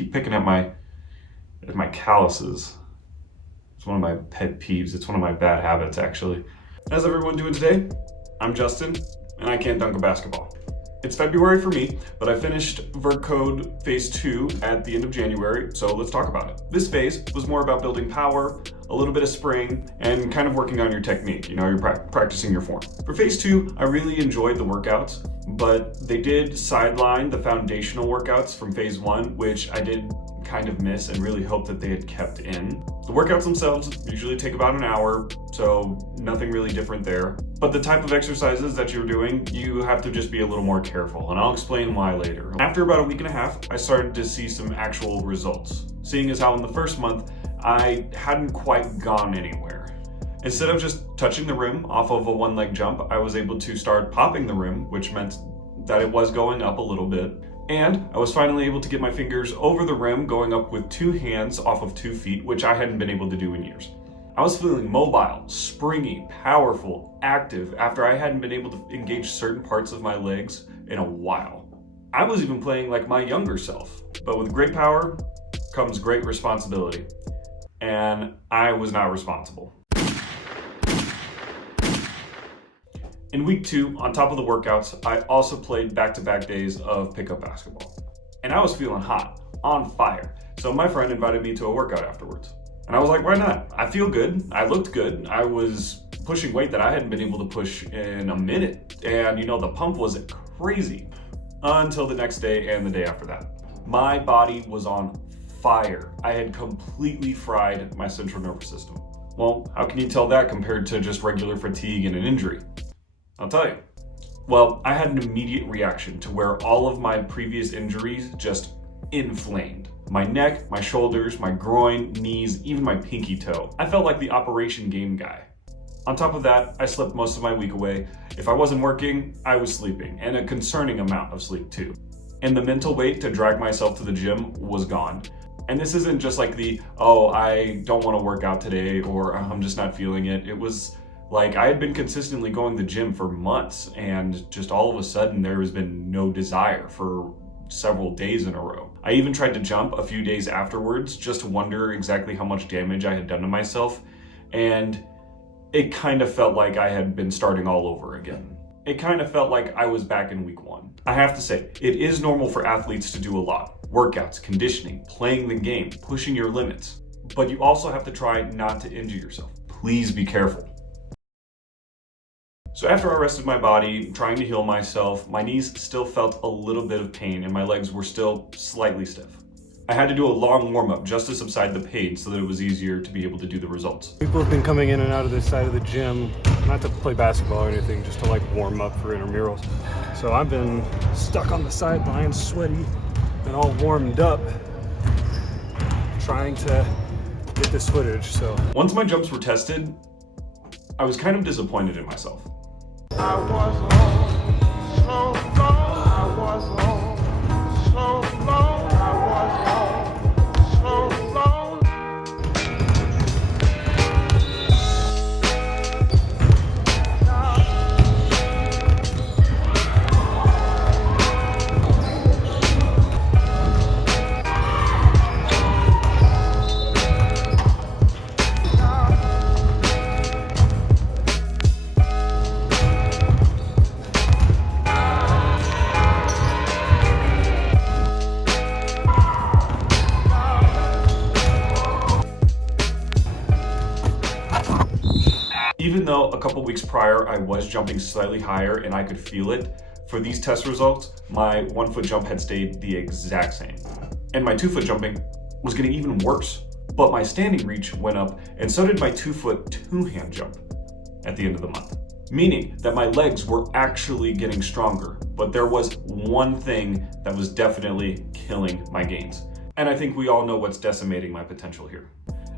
Keep picking at my calluses. It's one of my pet peeves. It's one of my bad habits, actually. How's everyone doing today? I'm Justin, and I can't dunk a basketball. It's February for me, but I finished VertCode Phase 2 at the end of January, so let's talk about it. This phase was more about building power, a little bit of spring, and kind of working on your technique. You know, you're practicing your form. For Phase 2, I really enjoyed the workouts, but they did sideline the foundational workouts from Phase 1, which I did kind of miss and really hope that they had kept in. The workouts themselves usually take about an hour, so nothing really different there. But the type of exercises that you're doing, you have to just be a little more careful, and I'll explain why later. After about a week and a half, I started to see some actual results, seeing as how in the first month, I hadn't quite gone anywhere. Instead of just touching the rim off of a one-leg jump, I was able to start popping the rim, which meant that it was going up a little bit. And I was finally able to get my fingers over the rim, going up with 2 hands off of 2 feet, which I hadn't been able to do in years. I was feeling mobile, springy, powerful, active after I hadn't been able to engage certain parts of my legs in a while. I was even playing like my younger self, but with great power comes great responsibility. And I was not responsible. In week 2, on top of the workouts, I also played back-to-back days of pickup basketball. And I was feeling hot, on fire. So my friend invited me to a workout afterwards. And I was like, why not? I feel good, I looked good, I was pushing weight that I hadn't been able to push in a minute. And you know, the pump was crazy. Until the next day and the day after that. My body was on fire. I had completely fried my central nervous system. Well, how can you tell that compared to just regular fatigue and an injury? I'll tell you. Well, I had an immediate reaction to where all of my previous injuries just inflamed. My neck, my shoulders, my groin, knees, even my pinky toe. I felt like the Operation Game guy. On top of that, I slept most of my week away. If I wasn't working, I was sleeping, and a concerning amount of sleep too. And the mental weight to drag myself to the gym was gone. And this isn't just like the, oh, I don't want to work out today, or I'm just not feeling it. It was like I had been consistently going to the gym for months, and just all of a sudden there has been no desire for several days in a row. I even tried to jump a few days afterwards just to wonder exactly how much damage I had done to myself, and it kind of felt like I had been starting all over again. It kind of felt like I was back in week 1. I have to say, it is normal for athletes to do a lot. Workouts, conditioning, playing the game, pushing your limits. But you also have to try not to injure yourself. Please be careful. So after I rested my body, trying to heal myself, my knees still felt a little bit of pain and my legs were still slightly stiff. I had to do a long warm-up just to subside the pain so that it was easier to be able to do the results. People have been coming in and out of this side of the gym, not to play basketball or anything, just to like warm up for intramurals. So I've been stuck on the sidelines, sweaty and all warmed up, trying to get this footage. So once my jumps were tested, I was kind of disappointed in myself. I was on so long, I was on so long, I was on so long. Even though a couple weeks prior I was jumping slightly higher and I could feel it, for these test results, my 1-foot jump had stayed the exact same. And my 2-foot jumping was getting even worse. But my standing reach went up, and so did my 2-foot 2-hand jump at the end of the month. Meaning that my legs were actually getting stronger, but there was one thing that was definitely killing my gains. And I think we all know what's decimating my potential here.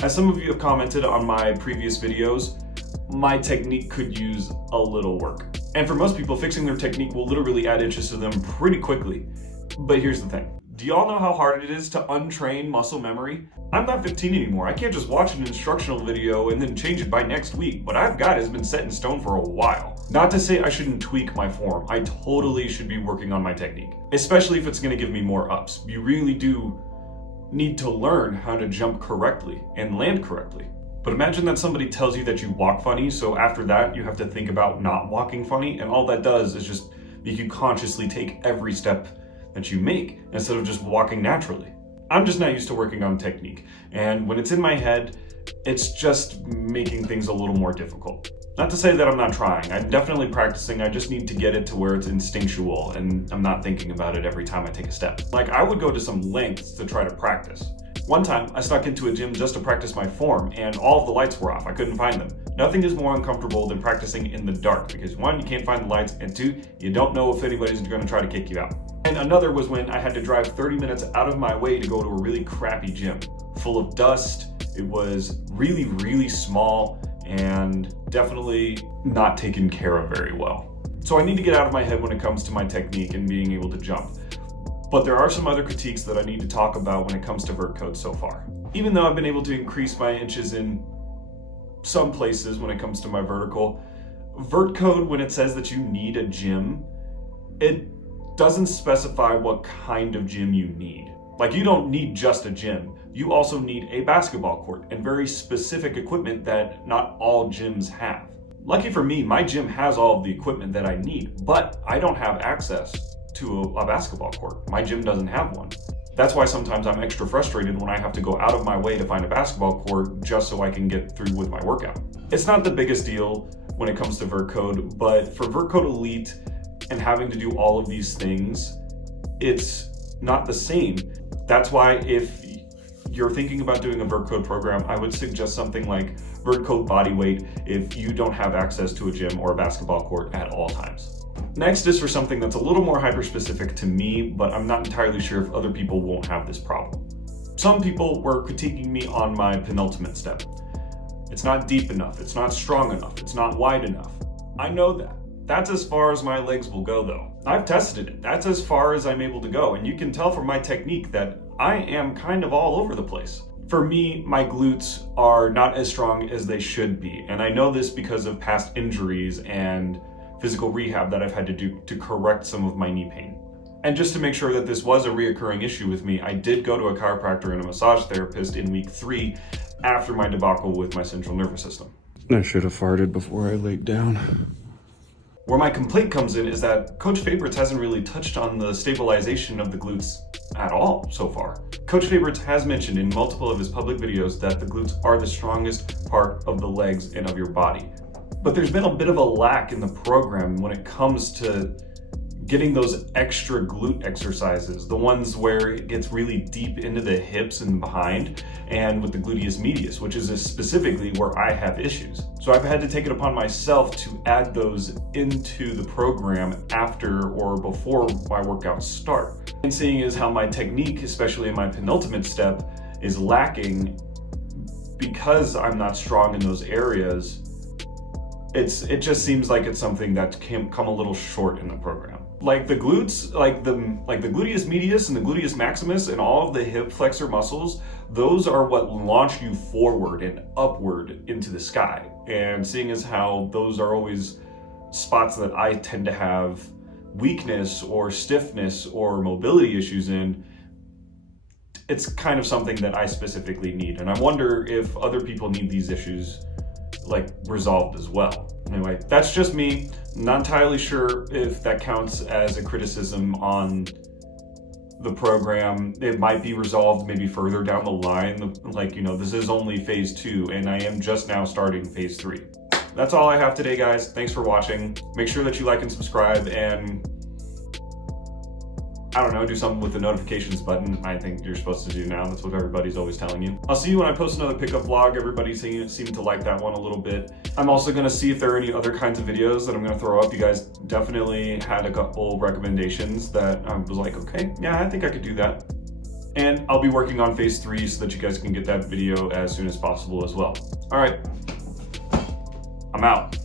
As some of you have commented on my previous videos, my technique could use a little work. And for most people, fixing their technique will literally add inches to them pretty quickly. But here's the thing. Do y'all know how hard it is to untrain muscle memory? I'm not 15 anymore. I can't just watch an instructional video and then change it by next week. What I've got has been set in stone for a while. Not to say I shouldn't tweak my form. I totally should be working on my technique, especially if it's gonna give me more ups. You really do need to learn how to jump correctly and land correctly. But imagine that somebody tells you that you walk funny, so after that you have to think about not walking funny, and all that does is just make you consciously take every step that you make instead of just walking naturally. I'm just not used to working on technique, and when it's in my head, it's just making things a little more difficult. Not to say that I'm not trying, I'm definitely practicing, I just need to get it to where it's instinctual and I'm not thinking about it every time I take a step. Like, I would go to some lengths to try to practice. One time, I snuck into a gym just to practice my form, and all of the lights were off. I couldn't find them. Nothing is more uncomfortable than practicing in the dark, because one, you can't find the lights, and two, you don't know if anybody's gonna try to kick you out. And another was when I had to drive 30 minutes out of my way to go to a really crappy gym, full of dust. It was really, really small, and definitely not taken care of very well. So I need to get out of my head when it comes to my technique and being able to jump. But there are some other critiques that I need to talk about when it comes to VertCode so far. Even though I've been able to increase my inches in some places when it comes to my vertical, VertCode, when it says that you need a gym, it doesn't specify what kind of gym you need. Like, you don't need just a gym. You also need a basketball court and very specific equipment that not all gyms have. Lucky for me, my gym has all of the equipment that I need, but I don't have access to a basketball court. My gym doesn't have one. That's why sometimes I'm extra frustrated when I have to go out of my way to find a basketball court just so I can get through with my workout. It's not the biggest deal when it comes to VertCode, but for VertCode Elite and having to do all of these things, it's not the same. That's why if you're thinking about doing a VertCode program, I would suggest something like VertCode Bodyweight if you don't have access to a gym or a basketball court at all times. Next is for something that's a little more hyper-specific to me, but I'm not entirely sure if other people won't have this problem. Some people were critiquing me on my penultimate step. It's not deep enough, it's not strong enough, it's not wide enough. I know that. That's as far as my legs will go though. I've tested it. That's as far as I'm able to go, and you can tell from my technique that I am kind of all over the place. For me, my glutes are not as strong as they should be, and I know this because of past injuries and physical rehab that I've had to do to correct some of my knee pain. And just to make sure that this was a reoccurring issue with me, I did go to a chiropractor and a massage therapist in week 3 after my debacle with my central nervous system. I should have farted before I laid down. Where my complaint comes in is that Coach Favorites hasn't really touched on the stabilization of the glutes at all so far. Coach Favorites has mentioned in multiple of his public videos that the glutes are the strongest part of the legs and of your body. But there's been a bit of a lack in the program when it comes to getting those extra glute exercises, the ones where it gets really deep into the hips and behind, and with the gluteus medius, which is specifically where I have issues. So I've had to take it upon myself to add those into the program after or before my workouts start. And seeing as how my technique, especially in my penultimate step, is lacking because I'm not strong in those areas, it just seems like it's something that can come a little short in the program. Like the glutes, like the gluteus medius and the gluteus maximus and all of the hip flexor muscles, those are what launch you forward and upward into the sky. And seeing as how those are always spots that I tend to have weakness or stiffness or mobility issues in, it's kind of something that I specifically need. And I wonder if other people need these issues like resolved as well. Anyway, that's just me. Not entirely sure if that counts as a criticism on the program. It might be resolved maybe further down the line. Like, you know, this is only phase 2 and I am just now starting phase 3. That's all I have today, guys. Thanks for watching. Make sure that you like and subscribe, and I don't know, do something with the notifications button. I think you're supposed to do now. That's what everybody's always telling you. I'll see you when I post another pickup vlog. Everybody seemed to like that one a little bit. I'm also gonna see if there are any other kinds of videos that I'm gonna throw up. You guys definitely had a couple recommendations that I was like, okay, yeah, I think I could do that. And I'll be working on phase 3 so that you guys can get that video as soon as possible as well. All right, I'm out.